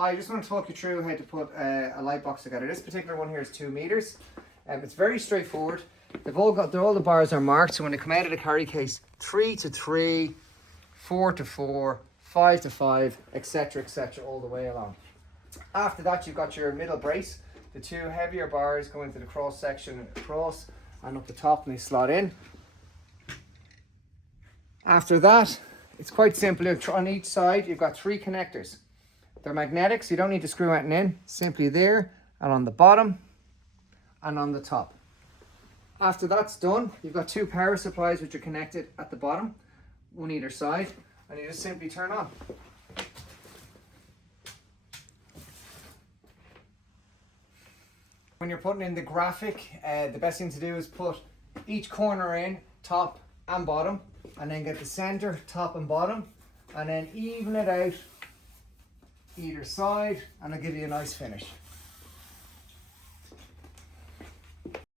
Hi, I just want to talk you through how to put a light box together. This particular one here is 2 meters. It's very straightforward. All the bars are marked, so when they come out of the carry case, 3 to 3, 4 to 4, 5 to 5, etc., etc., all the way along. After that, you've got your middle brace. The two heavier bars go into the cross section across and up the top, and they slot in. After that, it's quite simple. On each side, you've got 3 connectors. They're magnetic, so you don't need to screw anything in. Simply there, and on the bottom, and on the top. After that's done, you've got 2 power supplies which are connected at the bottom, one either side, and you just simply turn on. When you're putting in the graphic, the best thing to do is put each corner in, top and bottom, and then get the center, top and bottom, and then even it out either side, and it'll give you a nice finish.